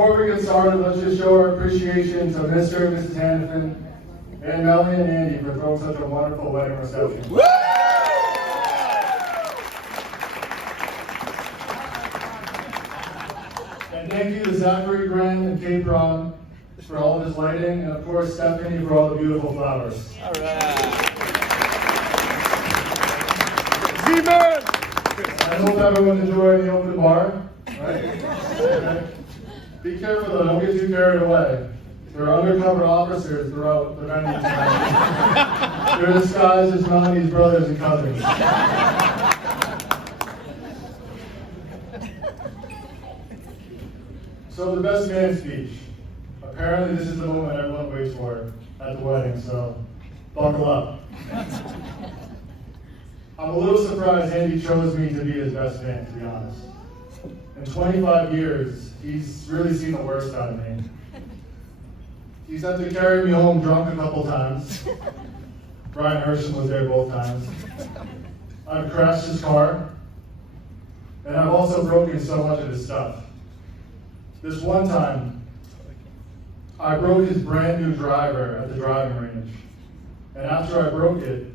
before we get started, let's just show our appreciation to Mr. and Mrs. Hanifin, and Melanie and Andy for throwing such a wonderful wedding reception. And thank you to Zachary, Grant, and Kate Braun for all of his lighting, and of course Stephanie for all the beautiful flowers. All right. Z-Man! I hope everyone enjoyed the open bar, right? Okay. Be careful though, don't get too carried away. There are undercover officers throughout the venue tonight. They're disguised as Melanie's brothers and cousins. So the best man speech. Apparently this is the moment everyone waits for at the wedding, so buckle up. I'm a little surprised Andy chose me to be his best man, to be honest. In 25 years, he's really seen the worst out of me. He's had to carry me home drunk a couple times. Brian Hersham was there both times. I've crashed his car, and I've also broken so much of his stuff. This one time, I broke his brand new driver at the driving range. And after I broke it,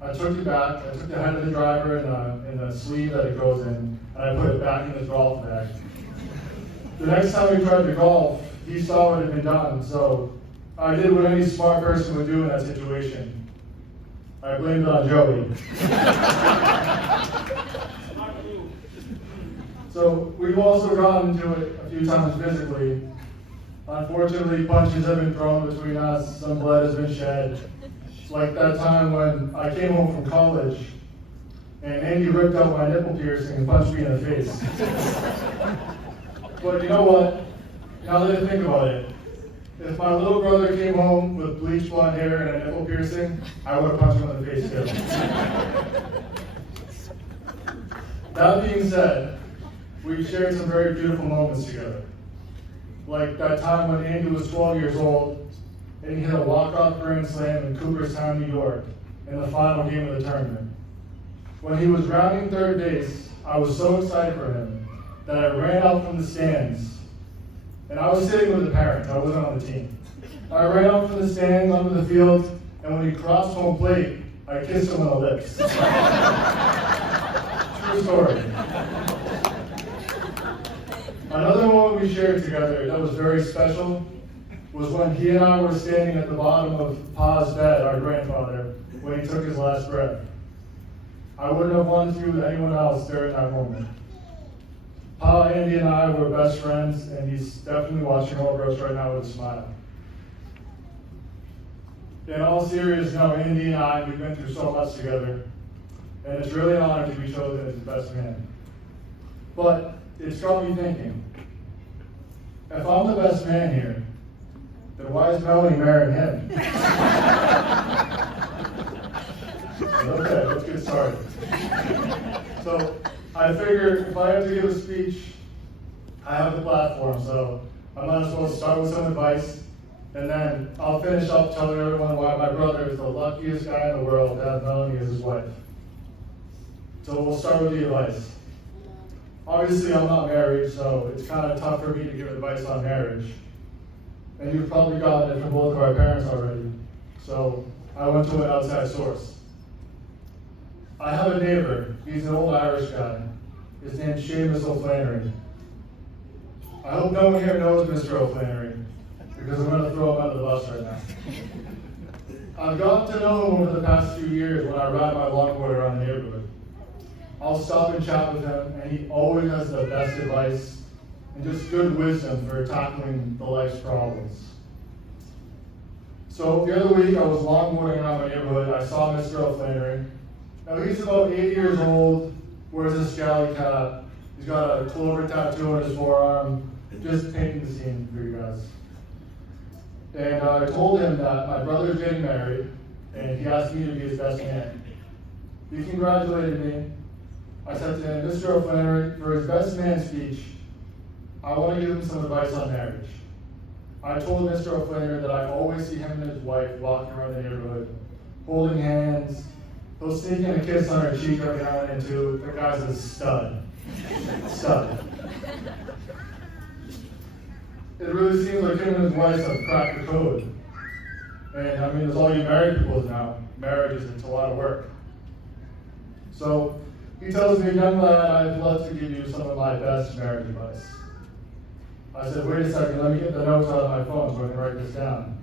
I took it back, I took the head of the driver in the sleeve that it goes in, and I put it back in his golf bag. The next time we tried to golf, he saw what had been done, so I did what any smart person would do in that situation. I blamed it on Joey. So we've also gotten into it a few times physically. Unfortunately, punches have been thrown between us, some blood has been shed. Like that time when I came home from college and Andy ripped out my nipple piercing and punched me in the face. But you know what? Now that I think about it, if my little brother came home with bleached blonde hair and a nipple piercing, I would have punched him in the face too. That being said, we've shared some very beautiful moments together. Like that time when Andy was 12 years old and he hit a walk-off grand slam in Cooperstown, New York in the final game of the tournament. When he was rounding third base, I was so excited for him that I ran out from the stands. And I was sitting with the parents, I wasn't on the team. I ran out from the stands onto the field, and when he crossed home plate, I kissed him on the lips. True story. Another moment we shared together that was very special was when he and I were standing at the bottom of Pa's bed, our grandfather, when he took his last breath. I wouldn't have wanted to with anyone else during that moment. Pa, Andy, and I were best friends, and he's definitely watching over us right now with a smile. In all seriousness, Andy and I, we've been through so much together, and it's really an honor to be chosen as the best man. But it's got me thinking, if I'm the best man here, then why is Melanie marrying him? Okay, let's get started. So, I figured if I have to give a speech, I have the platform, so I might as well start with some advice, and then I'll finish up telling everyone why my brother is the luckiest guy in the world to have Melanie as his wife. So we'll start with the advice. Obviously, I'm not married, so it's kind of tough for me to give advice on marriage. And you've probably gotten it from both of our parents already. So I went to an outside source. I have a neighbor. He's an old Irish guy. His name's Seamus O'Flannery. I hope no one here knows Mr. O'Flannery, because I'm going to throw him under the bus right now. I've gotten to know him over the past few years when I ride my longboard around the neighborhood. I'll stop and chat with him, and he always has the best advice and just good wisdom for tackling the life's problems. So the other week, I was longboarding around my neighborhood. I saw Mr. O'Flannery. Now he's about 8 years old, wears a scally cap. He's got a clover tattoo on his forearm, just painting the scene for you guys. And I told him that my brother's getting married, and he asked me to be his best man. He congratulated me. I said to him, Mr. O'Flannery, for his best man speech, I want to give him some advice on marriage. I told Mr. O'Flannery that I always see him and his wife walking around the neighborhood, holding hands. He'll sneak in a kiss on her cheek every now and then too. The guy's a stud. Stud. it really seems like him and his wife have cracked the code. And I mean, as all you married people know, marriage is a lot of work. So he tells me, young lad, I'd love to give you some of my best marriage advice. I said, wait a second, let me get the notes out of my phone so I can write this down.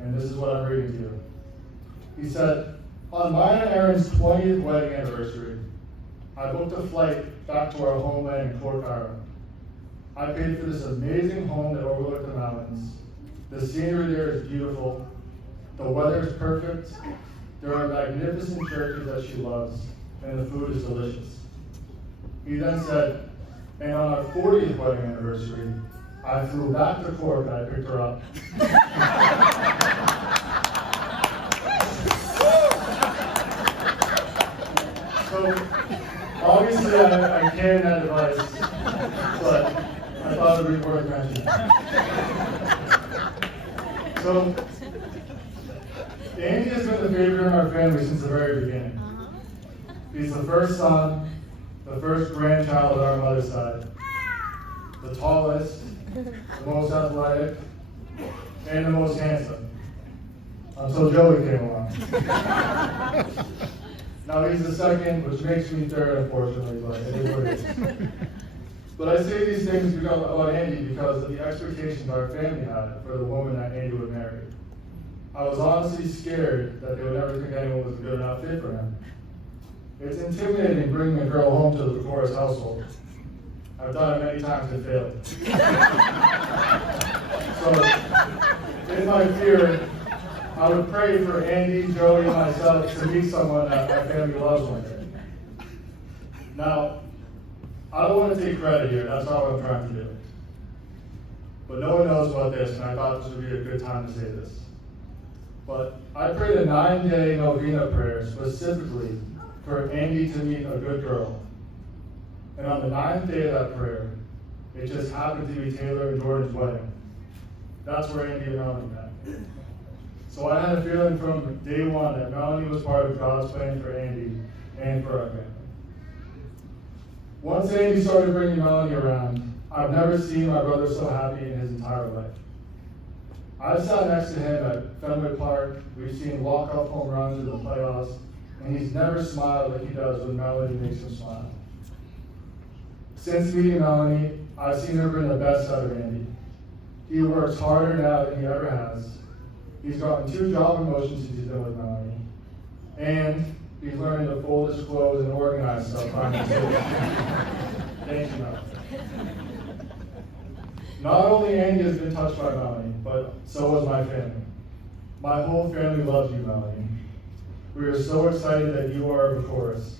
And this is what I'm reading to you. He said, on mine and Erin's 20th wedding anniversary, I booked a flight back to our homeland in Port Cairo. I paid for this amazing home that overlooked the mountains. The scenery there is beautiful. The weather is perfect. There are magnificent churches that she loves, and the food is delicious. He then said, and on our 40th wedding anniversary, I flew back to Cork and I picked her up. So, obviously I canned that advice, but I thought it would be worth mentioning. So, Andy has been the favorite in our family since the very beginning. He's the first son, the first grandchild on our mother's side, the tallest, the most athletic, and the most handsome. Until Joey came along. Now he's the second, which makes me third, unfortunately, but it is what it is. But I say these things about Andy because of the expectations our family had for the woman that Andy would marry. I was honestly scared that they would never think anyone was a good enough fit for him. It's intimidating bringing a girl home to the Chorus household. I've done it many times and failed. So, in my fear, I would pray for Andy, Joey, and myself to meet someone that my family loves one day. Now, I don't want to take credit here, that's not what I'm trying to do. But no one knows about this, and I thought this would be a good time to say this. But I prayed a 9-day novena prayer specifically for Andy to meet a good girl. And on the 9th day of that prayer, it just happened to be Taylor and Jordan's wedding. That's where Andy and Melanie met. So I had a feeling from day one that Melanie was part of God's plan for Andy and for our family. Once Andy started bringing Melanie around, I've never seen my brother so happy in his entire life. I've sat next to him at Fenway Park, we've seen walk-off home runs in the playoffs, and he's never smiled like he does when Melanie makes him smile. Since meeting Melanie, I've seen her bring the best out of Andy. He works harder now than he ever has. He's gotten 2 job promotions since he's been with Melanie. And he's learning to fold his clothes and organize stuff on his table. Thank you, Melanie. Not only Andy has been touched by Melanie, but so has my family. My whole family loves you, Melanie. We are so excited that you are the chorus.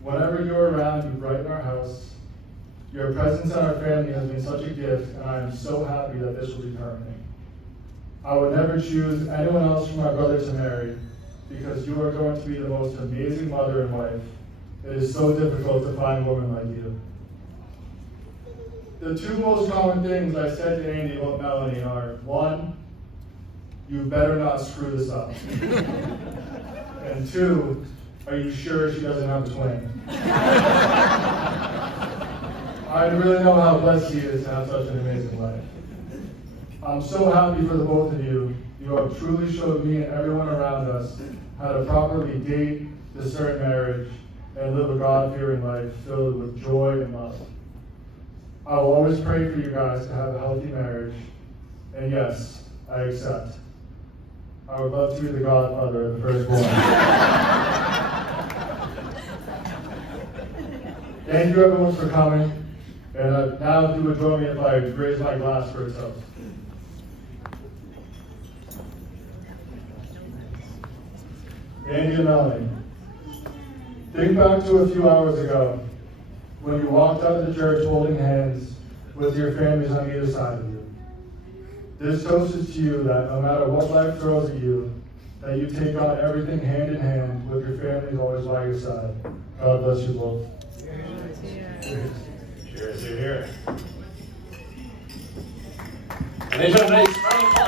Whenever you're around, you brighten our house. Your presence in our family has been such a gift, and I am so happy that this will be permanent. I would never choose anyone else for my brother to marry, because you are going to be the most amazing mother and wife. It is so difficult to find a woman like you. The 2 most common things I said to Andy about Melanie are, 1, you better not screw this up. And 2, are you sure she doesn't have a twin? I really know how blessed she is to have such an amazing life. I'm so happy for the both of you. You have truly showed me and everyone around us how to properly date, discern marriage, and live a God-fearing life filled with joy and love. I will always pray for you guys to have a healthy marriage, and yes, I accept. I would love to be the godfather of the firstborn. Thank you everyone for coming, and now if you would join me if I raise my glass for a toast. Andy and Melanie, think back to a few hours ago when you walked out of the church holding hands with your families on either side of you. This toast is to you that no matter what life throws at you, that you take on everything hand in hand with your families always by your side. God bless you both. Cheers. Cheers, here. And there's a nice round of applause.